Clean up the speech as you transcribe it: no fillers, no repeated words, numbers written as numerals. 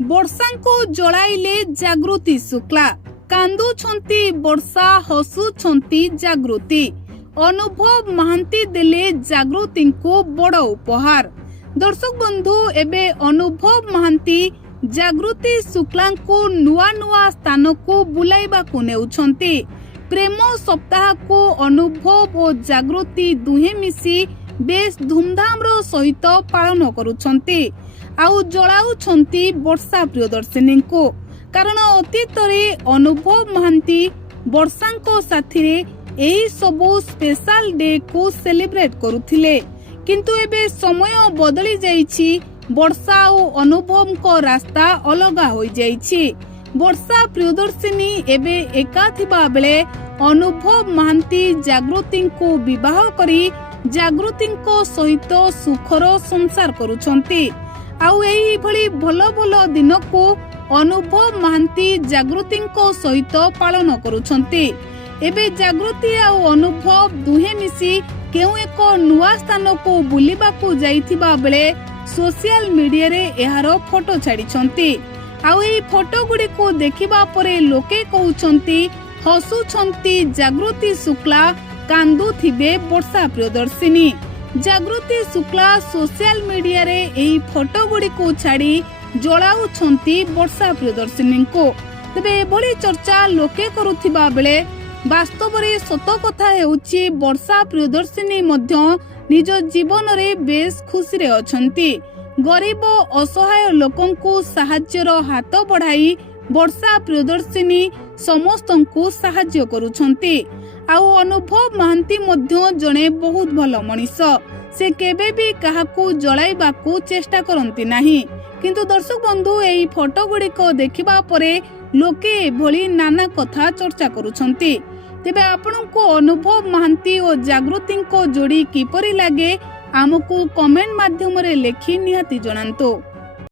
वर्षा को जलाइले जागृति शुक्ला कांदुछंती वर्षा हसुछंती जागृति अनुभव महांती देले जागृति को बड़ उपहार। दर्शक बंधु एबे अनुभव महांती जागृति शुक्ला को नुआ नुआ स्थान को बुलाइबा को नेउछंती। प्रेम सप्ताह को अनुभव और जागृति दुहे मिसी बेस धूमधाम रो सहित पालन करुछंती आउ जलाउछंती वर्षा प्रियदर्शिनी को। कारण अतीत रे अनुभव महांती वर्षा को साथी रे एही सबु स्पेशल डे को सेलिब्रेट करुथिले, किंतु एबे समय बदली जाइछि। वर्षा और अनुभव को रास्ता अलगा होई जाइछि। वर्षा प्रियदर्शिनी एबे एका थिबा बेले अनुभव महांती जागृति को विवाह करी जागृति को सहित सुखर संसार करुछंती। आउ एही भली भलो भलो दिन को अनुभव महांती जागृति को सहित पालन करुछंती। एबे जागृति आउ अनुभव दुहे मिसी केउ एक नुआ स्थान को बुलिबा को जाइथिबा बेले सोशल मीडिया रे एहार फोटो छाडिछंती। आउ एही फोटो गुडी को देखिबा परे लोके कहउछंती हसुछंती जागृति शुक्ला कांदुथिबे वर्षा प्रियदर्शिनी। जागृति शुक्ला सोशल मीडिया रे एही फोटो गुडी को छाडी जलाउछंती वर्षा प्रियदर्शिनी को। तबे एभली चर्चा लोके करुथिबा बेले वास्तव रे सत कथा हेउची वर्षा प्रियदर्शिनी मध्य निज जीवन रे बेस खुशी रे अछंती। गरीब असहाय लोकन को सहाय्यर हाथ बढ़ाई वर्षा प्रियदर्शिनी समस्त को सहाय्य करुछंती। आउ अनुभव महांती मध्य जणे बहुत भलो मनीष। से केबे भी काहाकू जलाइबा को चेष्टा करंती नाही। किंतु दर्शक बंधु एही फोटो गुडी को देखिबा परे लोके एभली नाना कथा चर्चा करुछंती। तेबे आपनको अनुभव महांती और जागृति को जोड़ी किपरि लागे आमको कमेंट माध्यम रे लेखि निहाती जणांतो।